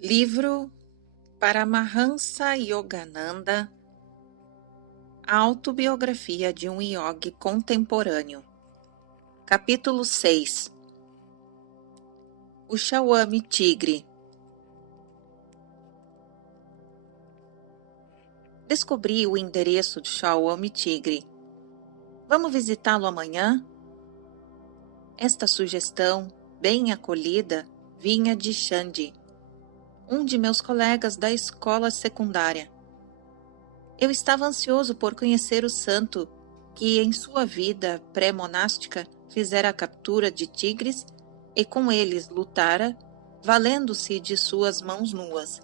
Livro Paramahansa Yogananda, a autobiografia de um yogi contemporâneo. Capítulo 6. O Shawami Tigre. Descobri o endereço do Shawami Tigre. Vamos visitá-lo amanhã? Esta sugestão, bem acolhida, vinha de Chandi, um de meus colegas da escola secundária. Eu estava ansioso por conhecer o santo que, em sua vida pré-monástica, fizera a captura de tigres e com eles lutara, valendo-se de suas mãos nuas.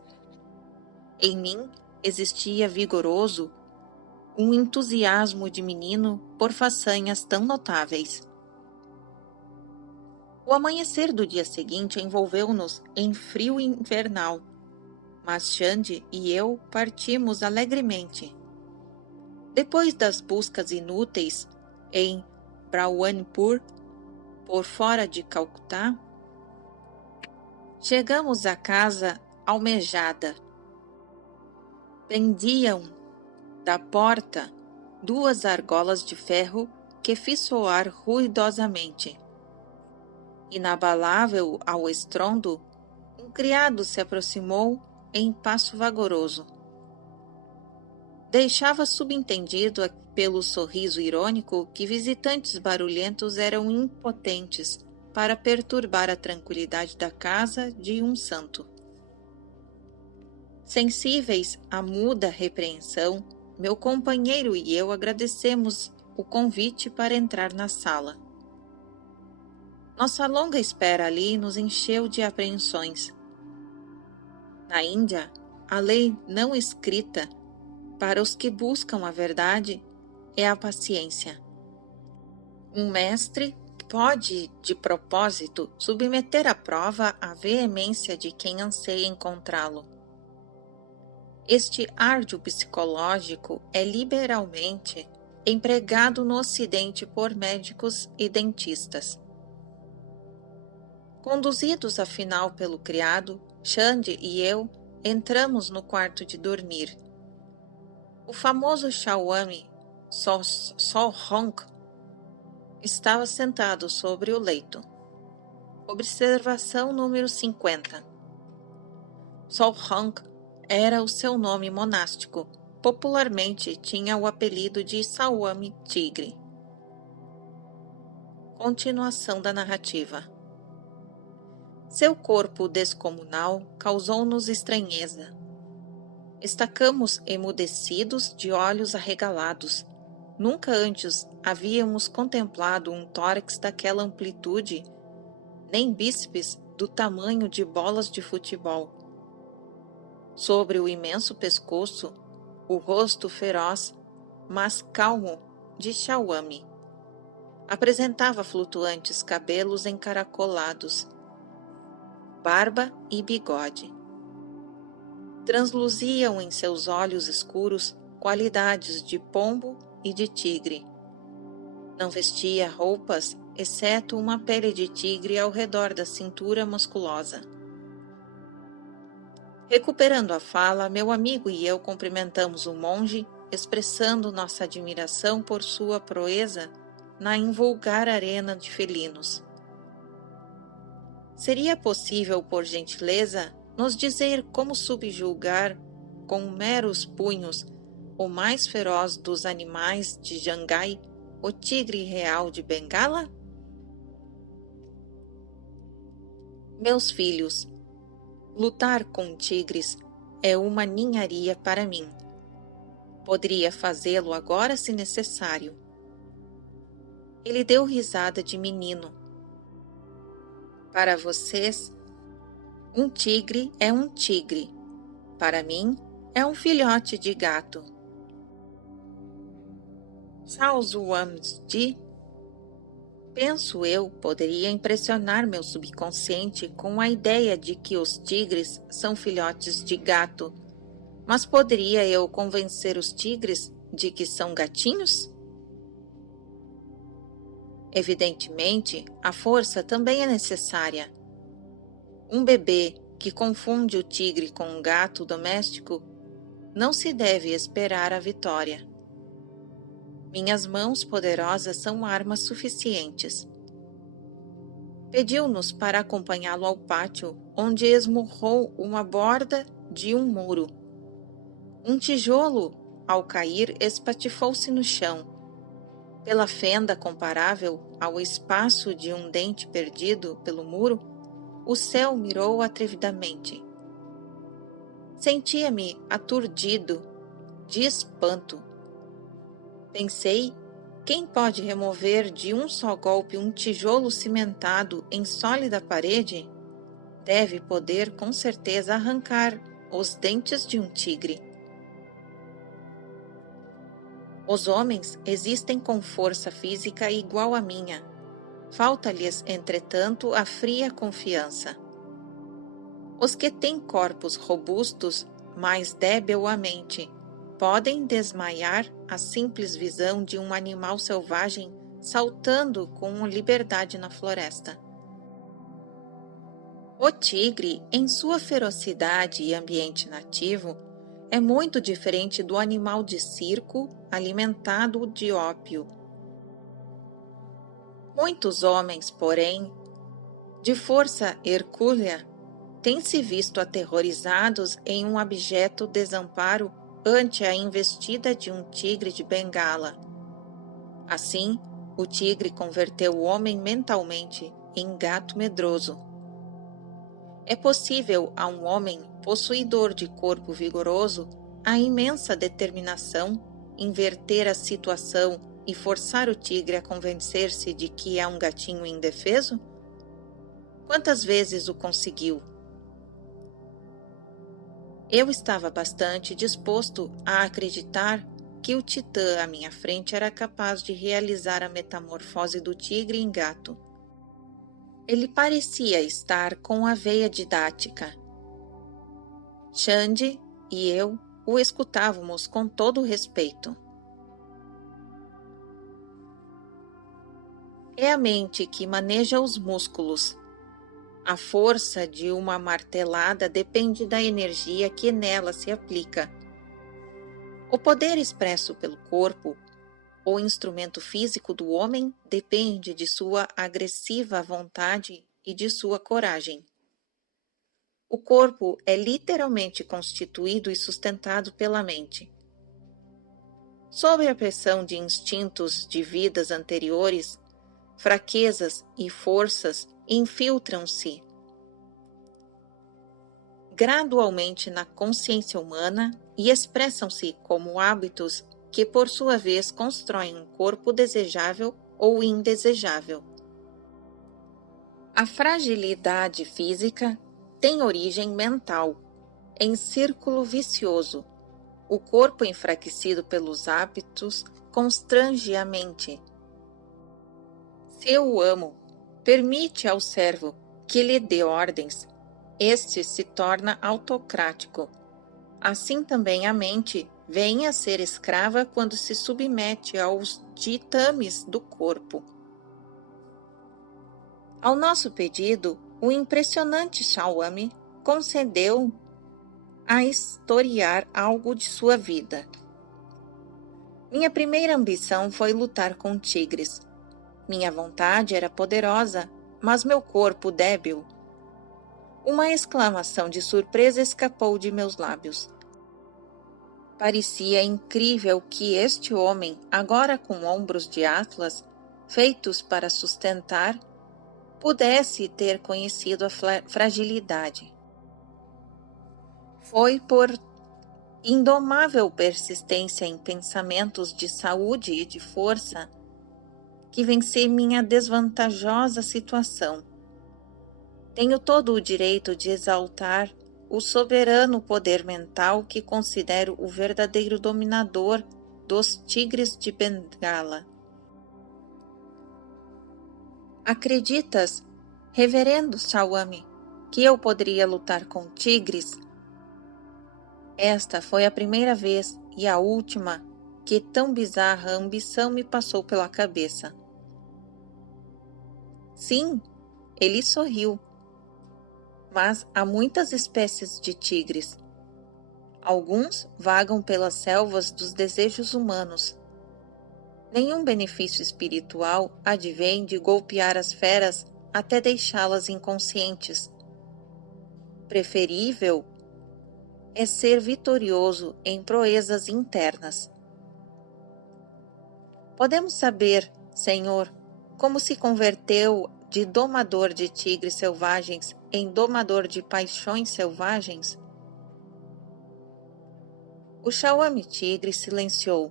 Em mim existia vigoroso um entusiasmo de menino por façanhas tão notáveis. O amanhecer do dia seguinte envolveu-nos em frio invernal, mas Chandi e eu partimos alegremente. Depois das buscas inúteis em Brawanpur, por fora de Calcutá, chegamos à casa almejada. Pendiam da porta duas argolas de ferro que fiz soar ruidosamente. Inabalável ao estrondo, um criado se aproximou em passo vagaroso. Deixava subentendido pelo sorriso irônico que visitantes barulhentos eram impotentes para perturbar a tranquilidade da casa de um santo. Sensíveis à muda repreensão, meu companheiro e eu agradecemos o convite para entrar na sala. Nossa longa espera ali nos encheu de apreensões. Na Índia, a lei não escrita para os que buscam a verdade é a paciência. Um mestre pode, de propósito, submeter à prova a veemência de quem anseia encontrá-lo. Este árduo psicológico é liberalmente empregado no Ocidente por médicos e dentistas. Conduzidos afinal pelo criado, Chandi e eu entramos no quarto de dormir. O famoso Shawami Solhong estava sentado sobre o leito. Observação número 50. Solhong era o seu nome monástico. Popularmente tinha o apelido de Shawami Tigre. Continuação da narrativa. Seu corpo descomunal causou-nos estranheza. Estacamos emudecidos, de olhos arregalados. Nunca antes havíamos contemplado um tórax daquela amplitude, nem bíceps do tamanho de bolas de futebol. Sobre o imenso pescoço, o rosto feroz, mas calmo, de Shawami. Apresentava flutuantes cabelos encaracolados, barba e bigode. Transluziam em seus olhos escuros qualidades de pombo e de tigre. Não vestia roupas, exceto uma pele de tigre ao redor da cintura musculosa. Recuperando a fala, meu amigo e eu cumprimentamos o monge, expressando nossa admiração por sua proeza na invulgar arena de felinos. Seria possível, por gentileza, nos dizer como subjugar, com meros punhos, o mais feroz dos animais de Jangai, o tigre real de Bengala? Meus filhos, lutar com tigres é uma ninharia para mim. Poderia fazê-lo agora se necessário. Ele deu risada de menino. Para vocês, um tigre é um tigre. Para mim, é um filhote de gato. Salzuamji, penso eu, poderia impressionar meu subconsciente com a ideia de que os tigres são filhotes de gato, mas poderia eu convencer os tigres de que são gatinhos? Evidentemente, a força também é necessária. Um bebê que confunde o tigre com um gato doméstico, não se deve esperar a vitória. Minhas mãos poderosas são armas suficientes. Pediu-nos para acompanhá-lo ao pátio, onde esmurrou uma borda de um muro. Um tijolo, ao cair, espatifou-se no chão. Pela fenda comparável ao espaço de um dente perdido pelo muro, o céu mirou atrevidamente. Sentia-me aturdido, de espanto. Pensei, quem pode remover de um só golpe um tijolo cimentado em sólida parede, deve poder com certeza arrancar os dentes de um tigre. Os homens existem com força física igual à minha. Falta-lhes, entretanto, a fria confiança. Os que têm corpos robustos, mais débil a mente, podem desmaiar à simples visão de um animal selvagem saltando com liberdade na floresta. O tigre, em sua ferocidade e ambiente nativo, é muito diferente do animal de circo alimentado de ópio. Muitos homens, porém, de força hercúlea, têm-se visto aterrorizados em um abjeto desamparo ante a investida de um tigre de Bengala. Assim, o tigre converteu o homem mentalmente em gato medroso. É possível a um homem possuidor de corpo vigoroso a imensa determinação inverter a situação e forçar o tigre a convencer-se de que é um gatinho indefeso? Quantas vezes o conseguiu? Eu estava bastante disposto a acreditar que o titã à minha frente era capaz de realizar a metamorfose do tigre em gato. Ele parecia estar com a veia didática. Xande e eu o escutávamos com todo o respeito. É a mente que maneja os músculos. A força de uma martelada depende da energia que nela se aplica. O poder expresso pelo corpo, o instrumento físico do homem, depende de sua agressiva vontade e de sua coragem. O corpo é literalmente constituído e sustentado pela mente. Sob a pressão de instintos de vidas anteriores, fraquezas e forças infiltram-se gradualmente na consciência humana e expressam-se como hábitos que, por sua vez, constroem um corpo desejável ou indesejável. A fragilidade física tem origem mental, em círculo vicioso. O corpo enfraquecido pelos hábitos constrange a mente. Se eu o amo, permite ao servo que lhe dê ordens, este se torna autocrático. Assim também a mente vem a ser escrava quando se submete aos ditames do corpo. Ao nosso pedido, o impressionante Swami concedeu a historiar algo de sua vida. Minha primeira ambição foi lutar com tigres. Minha vontade era poderosa, mas meu corpo débil. Uma exclamação de surpresa escapou de meus lábios. Parecia incrível que este homem, agora com ombros de atlas, feitos para sustentar, pudesse ter conhecido a fragilidade. Foi por indomável persistência em pensamentos de saúde e de força que venci minha desvantajosa situação. Tenho todo o direito de exaltar o soberano poder mental que considero o verdadeiro dominador dos tigres de Bengala. Acreditas, reverendo Swami, que eu poderia lutar com tigres? Esta foi a primeira vez e a última que tão bizarra ambição me passou pela cabeça. Sim, ele sorriu. mas há muitas espécies de tigres. Alguns vagam pelas selvas dos desejos humanos. Nenhum benefício espiritual advém de golpear as feras até deixá-las inconscientes. Preferível é ser vitorioso em proezas internas. Podemos saber, Senhor, como se converteu de domador de tigres selvagens em domador de paixões selvagens? O Shawami-tigre silenciou.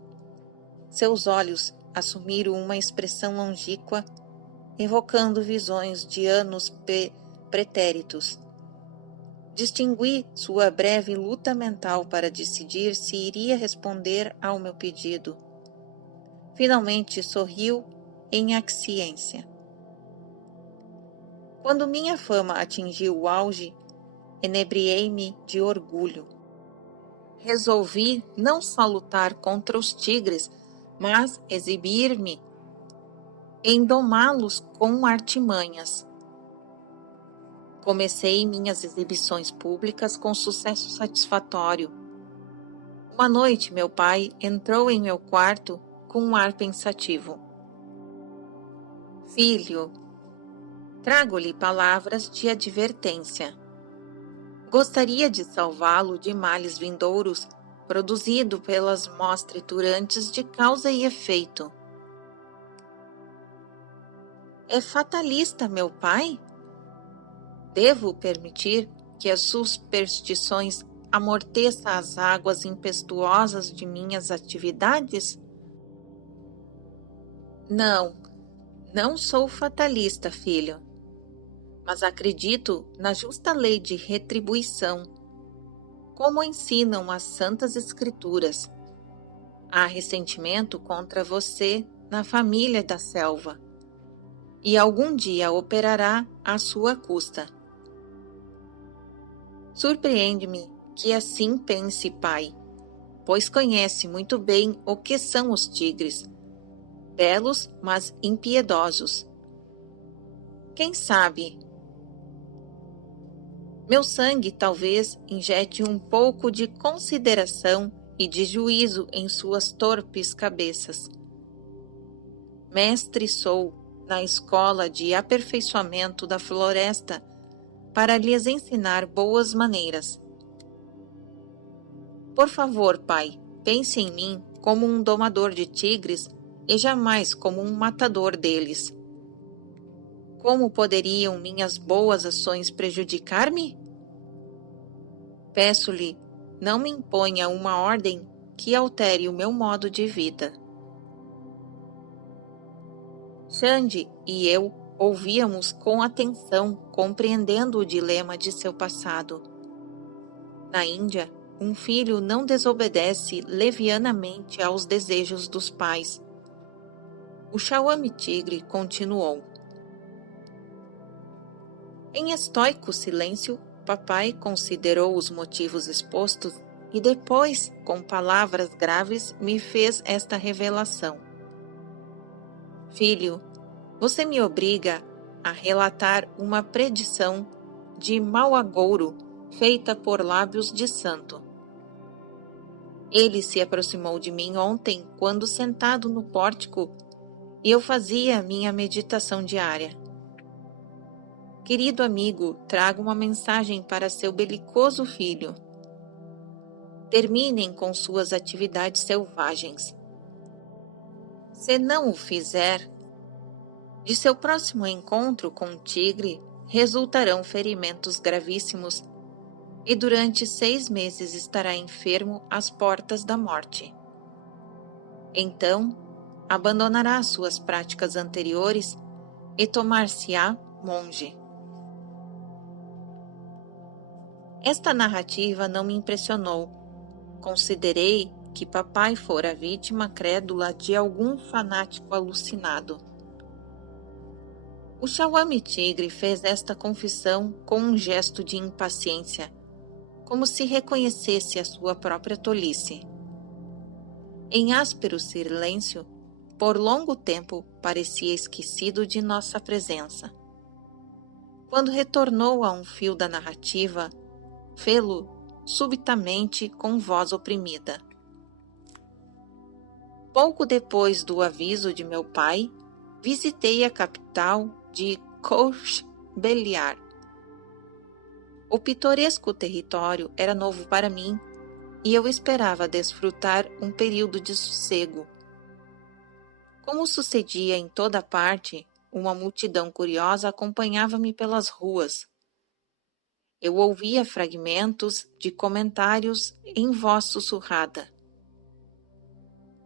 Seus olhos assumiram uma expressão longínqua, evocando visões de anos pretéritos. Distingui sua breve luta mental para decidir se iria responder ao meu pedido. Finalmente sorriu em aquiescência. Quando minha fama atingiu o auge, enebriei-me de orgulho. Resolvi não só lutar contra os tigres, mas exibir-me em domá-los com artimanhas. Comecei minhas exibições públicas com sucesso satisfatório. Uma noite, meu pai entrou em meu quarto com um ar pensativo. Filho, trago-lhe palavras de advertência. Gostaria de salvá-lo de males vindouros, produzido pelas mostras de causa e efeito. É fatalista, meu pai? Devo permitir que as superstições amorteçam as águas impetuosas de minhas atividades? Não sou fatalista, filho, mas acredito na justa lei de retribuição, como ensinam as Santas Escrituras. Há ressentimento contra você na família da selva, e algum dia operará à sua custa. Surpreende-me que assim pense, pai, pois conhece muito bem o que são os tigres, belos, mas impiedosos. Quem sabe? Meu sangue talvez injete um pouco de consideração e de juízo em suas torpes cabeças. Mestre sou na escola de aperfeiçoamento da floresta para lhes ensinar boas maneiras. Por favor, pai, pense em mim como um domador de tigres e jamais como um matador deles. Como poderiam minhas boas ações prejudicar-me? Peço-lhe, não me imponha uma ordem que altere o meu modo de vida. Xande e eu ouvíamos com atenção, compreendendo o dilema de seu passado. Na Índia, um filho não desobedece levianamente aos desejos dos pais. O Shawami-tigre continuou. Em estoico silêncio, papai considerou os motivos expostos e depois, com palavras graves, me fez esta revelação. Filho, você me obriga a relatar uma predição de mau agouro feita por lábios de santo. Ele se aproximou de mim ontem, quando sentado no pórtico, e eu fazia minha meditação diária. Querido amigo, trago uma mensagem para seu belicoso filho. Terminem com suas atividades selvagens. Se não o fizer, de seu próximo encontro com o tigre resultarão ferimentos gravíssimos e durante 6 meses estará enfermo às portas da morte. Então, abandonará suas práticas anteriores e tomar-se-á monge. Esta narrativa não me impressionou. Considerei que papai fora vítima crédula de algum fanático alucinado. O Shawami-tigre fez esta confissão com um gesto de impaciência, como se reconhecesse a sua própria tolice. Em áspero silêncio, por longo tempo parecia esquecido de nossa presença. Quando retornou a um fio da narrativa, fê-lo subitamente com voz oprimida. Pouco depois do aviso de meu pai, visitei a capital de Courche-Béliard. O pitoresco território era novo para mim e eu esperava desfrutar um período de sossego. Como sucedia em toda parte, uma multidão curiosa acompanhava-me pelas ruas. Eu ouvia fragmentos de comentários em voz sussurrada.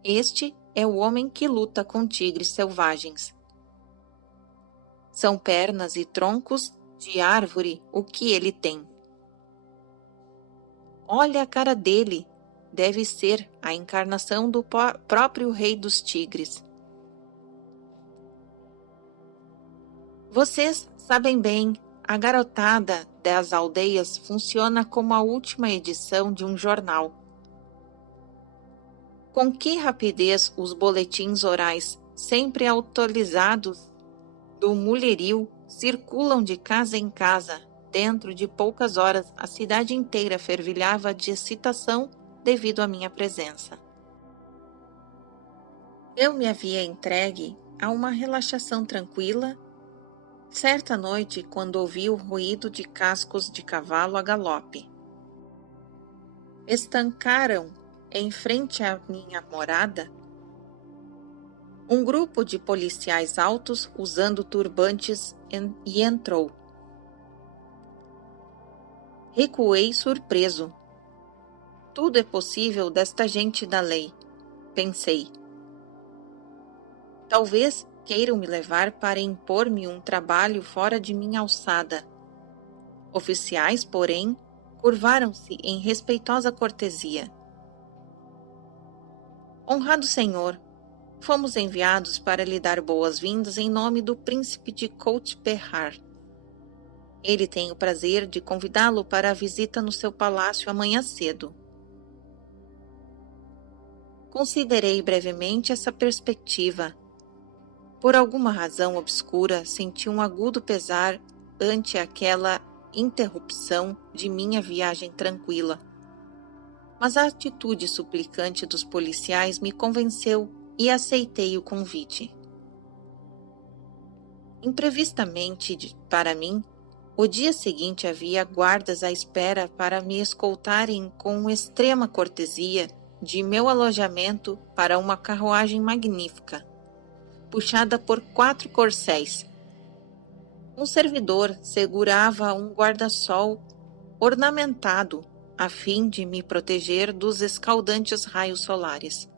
Este é o homem que luta com tigres selvagens. São pernas e troncos de árvore o que ele tem. Olha a cara dele, deve ser a encarnação do próprio rei dos tigres. Vocês sabem bem, a garotada das aldeias funciona como a última edição de um jornal. Com que rapidez os boletins orais, sempre atualizados do mulherio, circulam de casa em casa. Dentro de poucas horas, a cidade inteira fervilhava de excitação devido à minha presença. Eu me havia entregue a uma relaxação tranquila. Certa noite, quando ouvi o ruído de cascos de cavalo a galope, estancaram em frente à minha morada um grupo de policiais altos usando turbantes e entrou. Recuei surpreso. Tudo é possível desta gente da lei, pensei. Talvez queiram me levar para impor-me um trabalho fora de minha alçada. Oficiais, porém, curvaram-se em respeitosa cortesia. Honrado senhor, fomos enviados para lhe dar boas-vindas em nome do príncipe de Courche-Béliard. Ele tem o prazer de convidá-lo para a visita no seu palácio amanhã cedo. Considerei brevemente essa perspectiva. Por alguma razão obscura, senti um agudo pesar ante aquela interrupção de minha viagem tranquila. Mas a atitude suplicante dos policiais me convenceu e aceitei o convite. Imprevistamente, para mim, o dia seguinte havia guardas à espera para me escoltarem com extrema cortesia de meu alojamento para uma carruagem magnífica, puxada por 4 corcéis. Um servidor segurava um guarda-sol ornamentado a fim de me proteger dos escaldantes raios solares.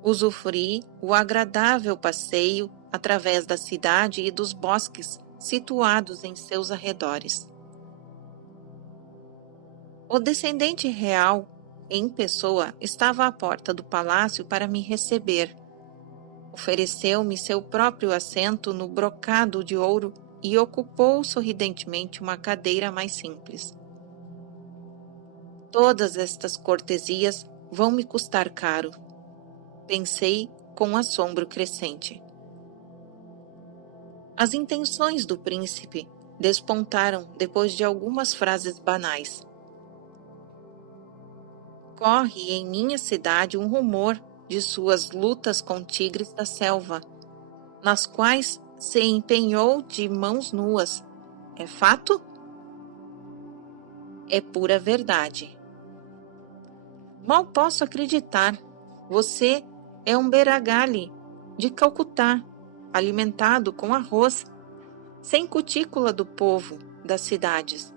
Usufruí o agradável passeio através da cidade e dos bosques situados em seus arredores. O descendente real, em pessoa, estava à porta do palácio para me receber. Ofereceu-me seu próprio assento no brocado de ouro e ocupou sorridentemente uma cadeira mais simples. Todas estas cortesias vão me custar caro, pensei com assombro crescente. As intenções do príncipe despontaram depois de algumas frases banais. Corre em minha cidade um rumor de suas lutas com tigres da selva, nas quais se empenhou de mãos nuas. É fato? É pura verdade. Mal posso acreditar. Você é um Beragali de Calcutá, alimentado com arroz, sem cutícula do povo das cidades.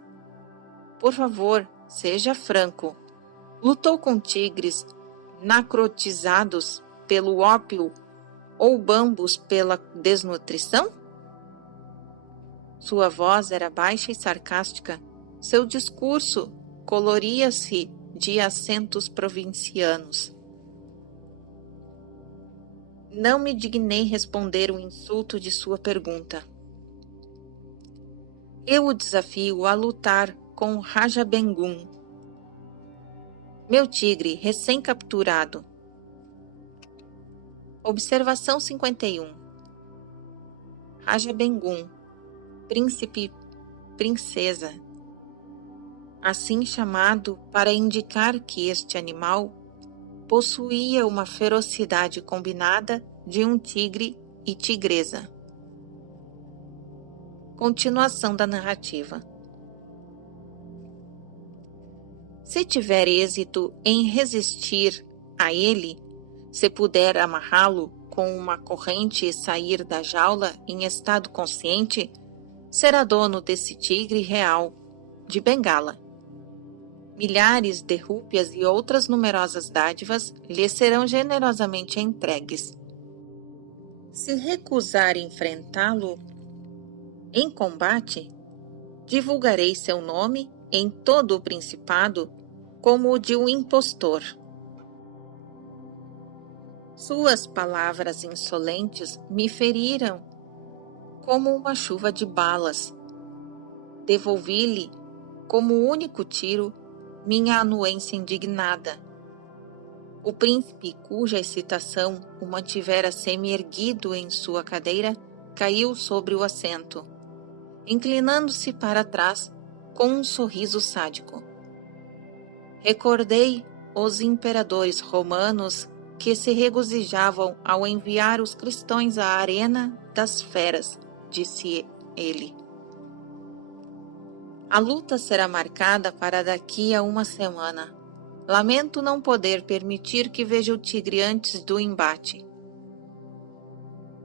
Por favor, seja franco. Lutou com tigres narcotizados pelo ópio ou bambus pela desnutrição? Sua voz era baixa e sarcástica. Seu discurso coloria-se de acentos provincianos. Não me dignei responder o insulto de sua pergunta. Eu o desafio a lutar com Raja Bengun, meu tigre recém-capturado. Observação 51. Raja Bengun, príncipe, princesa, assim chamado para indicar que este animal possuía uma ferocidade combinada de um tigre e tigresa. Continuação da narrativa. Se tiver êxito em resistir a ele, se puder amarrá-lo com uma corrente e sair da jaula em estado consciente, será dono desse tigre real, de Bengala. Milhares de rúpias e outras numerosas dádivas lhe serão generosamente entregues. Se recusar enfrentá-lo em combate, divulgarei seu nome em todo o principado como o de um impostor. Suas palavras insolentes me feriram como uma chuva de balas. Devolvi-lhe, como único tiro, minha anuência indignada. O príncipe, cuja excitação o mantivera semi-erguido em sua cadeira, caiu sobre o assento, inclinando-se para trás com um sorriso sádico. Recordei os imperadores romanos que se regozijavam ao enviar os cristãos à arena das feras, disse ele. A luta será marcada para daqui a uma semana. Lamento não poder permitir que veja o tigre antes do embate.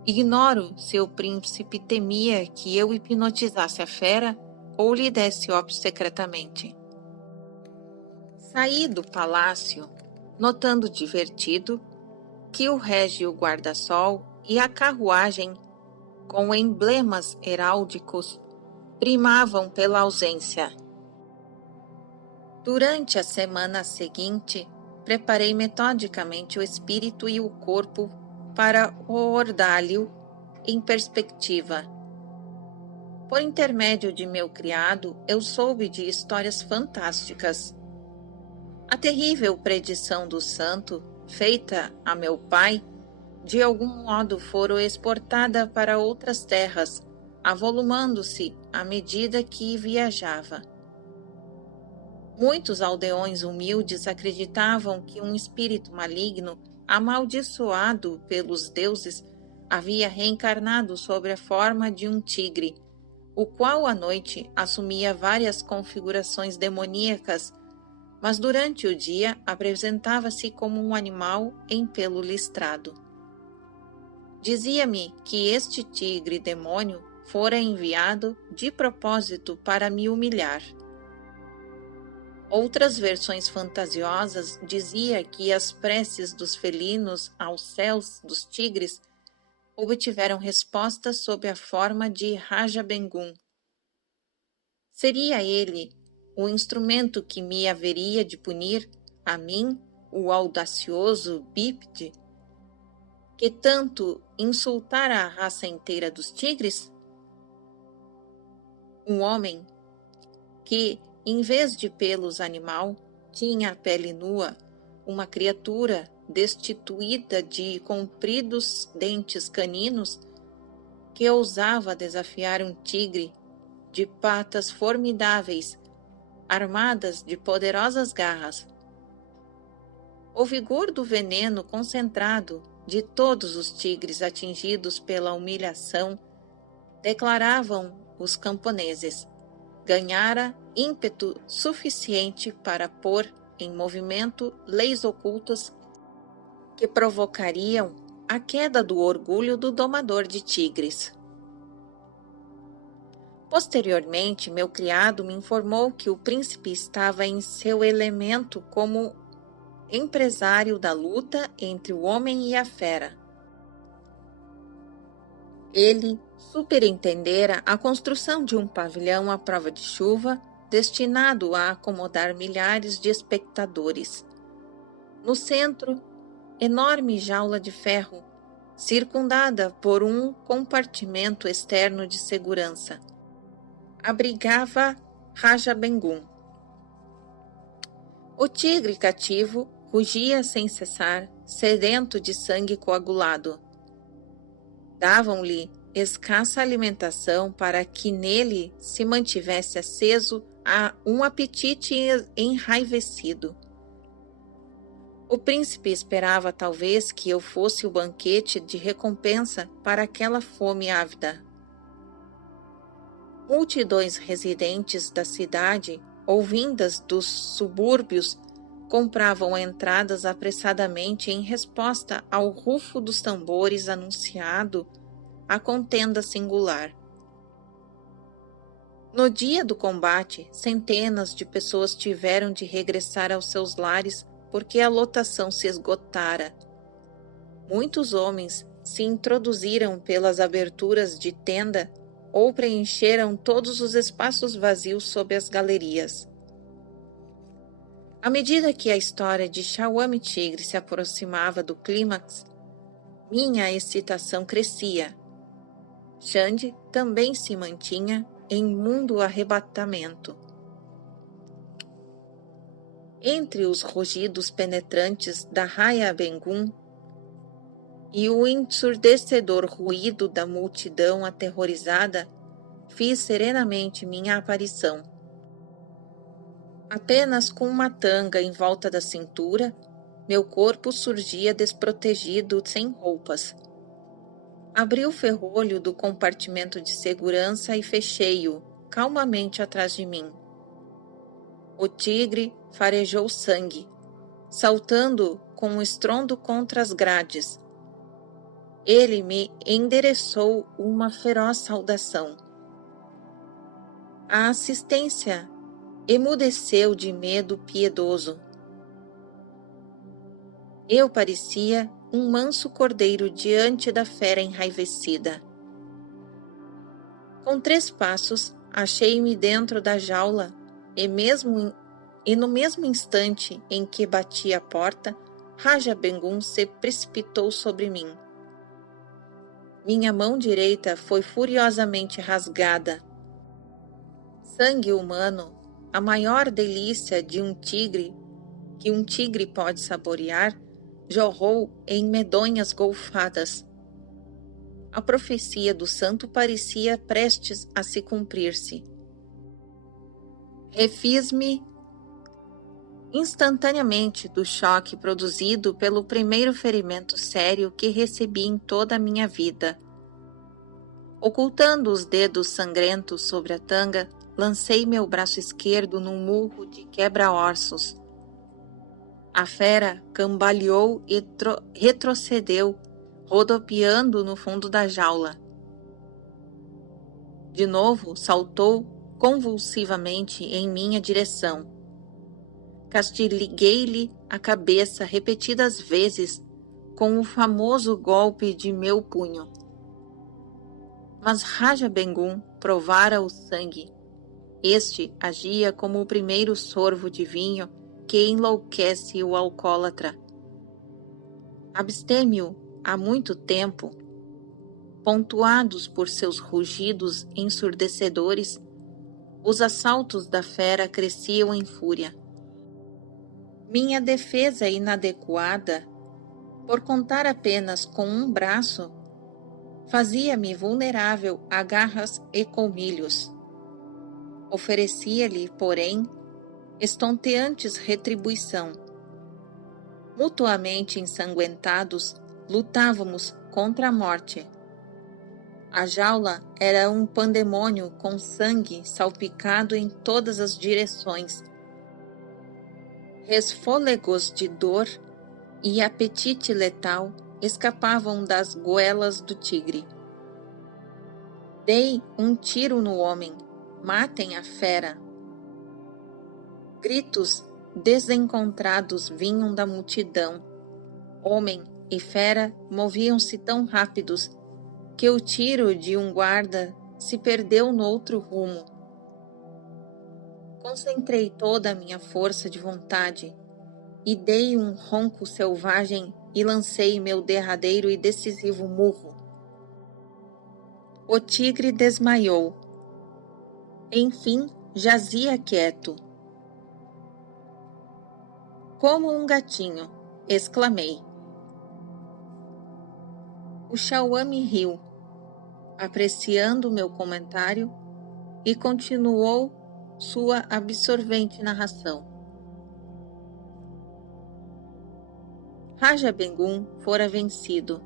Ignoro se o príncipe temia que eu hipnotizasse a fera ou lhe desse ópio secretamente. Saí do palácio, notando divertido que o régio guarda-sol e a carruagem, com emblemas heráldicos, primavam pela ausência. Durante a semana seguinte, preparei metodicamente o espírito e o corpo para o ordalho em perspectiva. Por intermédio de meu criado, eu soube de histórias fantásticas. A terrível predição do santo, feita a meu pai, de algum modo fora exportada para outras terras, avolumando-se à medida que viajava. Muitos aldeões humildes acreditavam que um espírito maligno, amaldiçoado pelos deuses, havia reencarnado sob a forma de um tigre, o qual à noite assumia várias configurações demoníacas, mas durante o dia apresentava-se como um animal em pelo listrado. Dizia-me que este tigre demônio fora enviado de propósito para me humilhar. Outras versões fantasiosas dizia que as preces dos felinos aos céus dos tigres obtiveram resposta sob a forma de Raja Bengun. Seria ele o instrumento que me haveria de punir, a mim, o audacioso bípede, que tanto insultara a raça inteira dos tigres? Um homem que, em vez de pelos animal, tinha a pele nua, uma criatura destituída de compridos dentes caninos, que ousava desafiar um tigre de patas formidáveis, armadas de poderosas garras. O vigor do veneno concentrado de todos os tigres atingidos pela humilhação, declaravam os camponeses, ganhara ímpeto suficiente para pôr em movimento leis ocultas que provocariam a queda do orgulho do domador de tigres. Posteriormente, meu criado me informou que o príncipe estava em seu elemento como empresário da luta entre o homem e a fera. Ele superintendera a construção de um pavilhão à prova de chuva, destinado a acomodar milhares de espectadores. No centro, enorme jaula de ferro, circundada por um compartimento externo de segurança, abrigava Raja Bengun. O tigre cativo rugia sem cessar, sedento de sangue coagulado. Davam-lhe escassa alimentação para que nele se mantivesse aceso um apetite enraivecido. O príncipe esperava talvez que eu fosse o banquete de recompensa para aquela fome ávida. Multidões residentes da cidade ou vindas dos subúrbios compravam entradas apressadamente em resposta ao rufo dos tambores anunciado a contenda singular. No dia do combate, centenas de pessoas tiveram de regressar aos seus lares porque a lotação se esgotara. Muitos homens se introduziram pelas aberturas de tenda ou preencheram todos os espaços vazios sob as galerias. À medida que a história de Shawame Tigre se aproximava do clímax, minha excitação crescia. Chandi também se mantinha em mundo arrebatamento. Entre os rugidos penetrantes da Raia Bengun e o ensurdecedor ruído da multidão aterrorizada, fiz serenamente minha aparição. Apenas com uma tanga em volta da cintura, meu corpo surgia desprotegido, sem roupas. Abri o ferrolho do compartimento de segurança e fechei-o calmamente atrás de mim. O tigre farejou sangue, saltando com um estrondo contra as grades. Ele me endereçou uma feroz saudação. A assistência emudeceu de medo piedoso. Eu parecia um manso cordeiro diante da fera enraivecida. Com 3 passos, achei-me dentro da jaula e no mesmo instante em que bati a porta, Raja Bengun se precipitou sobre mim. Minha mão direita foi furiosamente rasgada. Sangue humano, a maior delícia de um tigre que um tigre pode saborear, jorrou em medonhas golfadas. A profecia do santo parecia prestes a se cumprir-se. Refiz-me instantaneamente do choque produzido pelo primeiro ferimento sério que recebi em toda a minha vida. Ocultando os dedos sangrentos sobre a tanga, lancei meu braço esquerdo num murro de quebra-ossos. A fera cambaleou e retrocedeu, rodopiando no fundo da jaula. De novo, saltou convulsivamente em minha direção. Castiguei-lhe a cabeça repetidas vezes com o famoso golpe de meu punho. Mas Raja Bengun provara o sangue. Este agia como o primeiro sorvo de vinho que enlouquece o alcoólatra. Abstêmio há muito tempo, pontuados por seus rugidos ensurdecedores, os assaltos da fera cresciam em fúria. Minha defesa inadequada, por contar apenas com um braço, fazia-me vulnerável a garras e colmilhos. Oferecia-lhe, porém, estonteantes retribuição. Mutuamente ensanguentados, lutávamos contra a morte. A jaula era um pandemônio com sangue salpicado em todas as direções. Resfôlegos de dor e apetite letal escapavam das goelas do tigre. Dei um tiro no homem, matem a fera. Gritos desencontrados vinham da multidão. Homem e fera moviam-se tão rápidos que o tiro de um guarda se perdeu no outro rumo. Concentrei toda a minha força de vontade e dei um ronco selvagem e lancei meu derradeiro e decisivo murro. O tigre desmaiou. Enfim, jazia quieto. Como um gatinho, exclamei. O Shawame riu. apreciando meu comentário, e continuou sua absorvente narração. Raja Bengum fora vencido.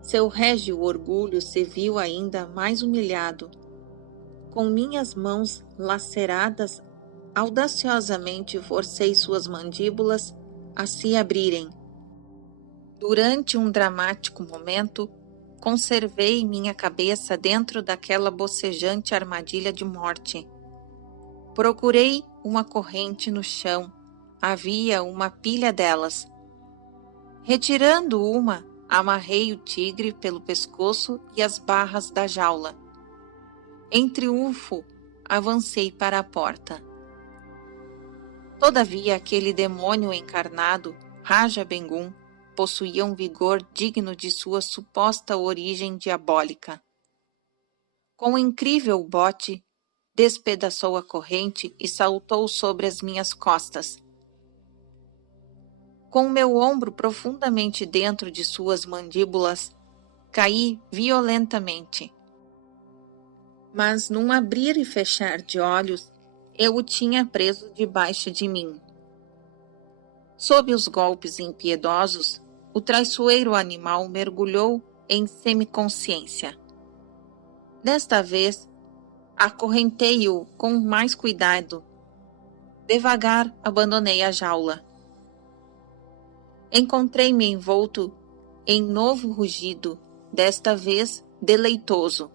Seu régio orgulho se viu ainda mais humilhado. Com minhas mãos laceradas, audaciosamente forcei suas mandíbulas a se abrirem. Durante um dramático momento, conservei minha cabeça dentro daquela bocejante armadilha de morte. Procurei uma corrente no chão. Havia uma pilha delas. Retirando uma, amarrei o tigre pelo pescoço e as barras da jaula. Em triunfo, avancei para a porta. Todavia, aquele demônio encarnado, Raja Bengum, possuía um vigor digno de sua suposta origem diabólica. Com um incrível bote, despedaçou a corrente e saltou sobre as minhas costas. Com meu ombro profundamente dentro de suas mandíbulas, caí violentamente. Mas num abrir e fechar de olhos, eu o tinha preso debaixo de mim. Sob os golpes impiedosos, o traiçoeiro animal mergulhou em semiconsciência. Desta vez, acorrentei-o com mais cuidado. Devagar abandonei a jaula. Encontrei-me envolto em novo rugido, desta vez deleitoso.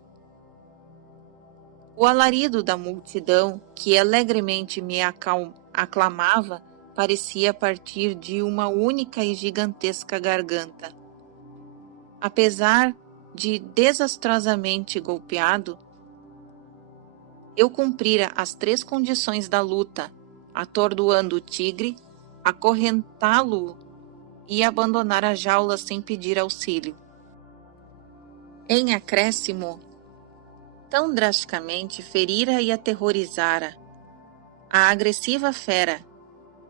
O alarido da multidão, que alegremente me aclamava, parecia partir de uma única e gigantesca garganta. Apesar de desastrosamente golpeado, eu cumprira as 3 condições da luta, atordoando o tigre, acorrentá-lo e abandonar a jaula sem pedir auxílio. Em acréscimo, tão drasticamente ferira e aterrorizara a agressiva fera,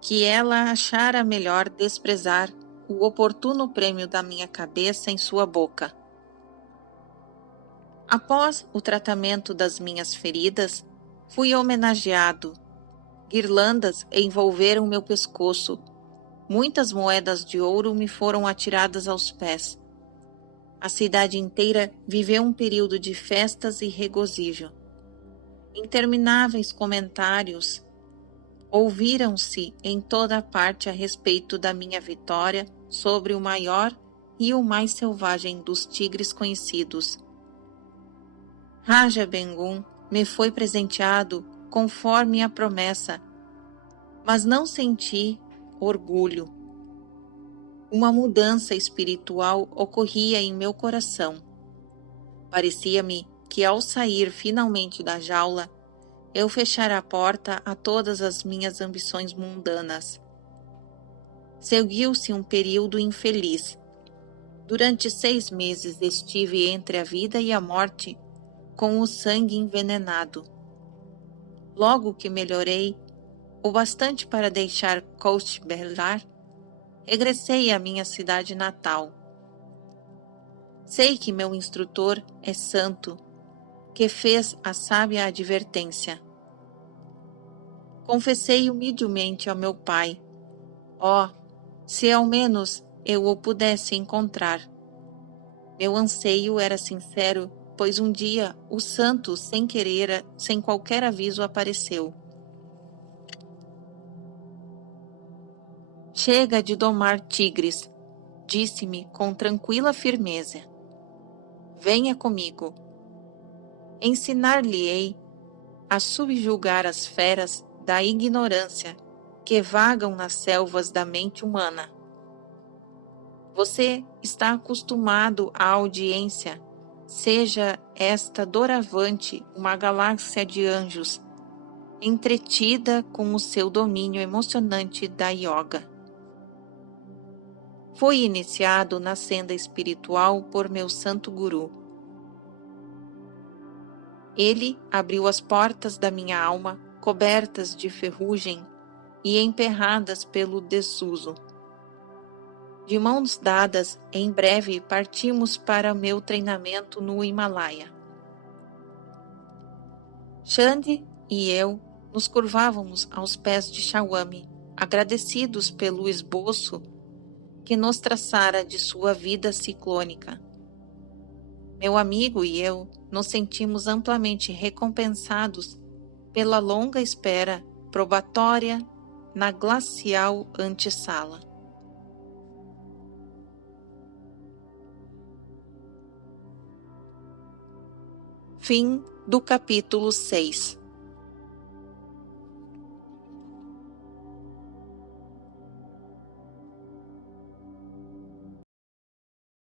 que ela achara melhor desprezar o oportuno prêmio da minha cabeça em sua boca. Após o tratamento das minhas feridas, fui homenageado. Guirlandas envolveram meu pescoço. Muitas moedas de ouro me foram atiradas aos pés. A cidade inteira viveu um período de festas e regozijo. Intermináveis comentários ouviram-se em toda parte a respeito da minha vitória sobre o maior e o mais selvagem dos tigres conhecidos. Raja Bengum me foi presenteado conforme a promessa, mas não senti orgulho. Uma mudança espiritual ocorria em meu coração. Parecia-me que ao sair finalmente da jaula, eu fechara a porta a todas as minhas ambições mundanas. Seguiu-se um período infeliz. Durante 6 meses estive entre a vida e a morte, com o sangue envenenado. Logo que melhorei, o bastante para deixar Coast-Belar, regressei à minha cidade natal. Sei que meu instrutor é santo, que fez a sábia advertência. Confessei humildemente ao meu pai: ó, se ao menos eu o pudesse encontrar. Meu anseio era sincero, pois um dia o santo, sem querer, sem qualquer aviso, apareceu. Chega de domar tigres, disse-me com tranquila firmeza. Venha comigo. Ensinar-lhe-ei a subjugar as feras da ignorância que vagam nas selvas da mente humana. Você está acostumado à audiência, seja esta doravante uma galáxia de anjos, entretida com o seu domínio emocionante da yoga. Fui iniciado na senda espiritual por meu santo guru. Ele abriu as portas da minha alma, cobertas de ferrugem e emperradas pelo desuso. De mãos dadas, em breve partimos para meu treinamento no Himalaia. Chandi e eu nos curvávamos aos pés de Swami, agradecidos pelo esboço que nos traçara de sua vida ciclônica. Meu amigo e eu nos sentimos amplamente recompensados pela longa espera probatória na glacial antessala. Fim do capítulo 6.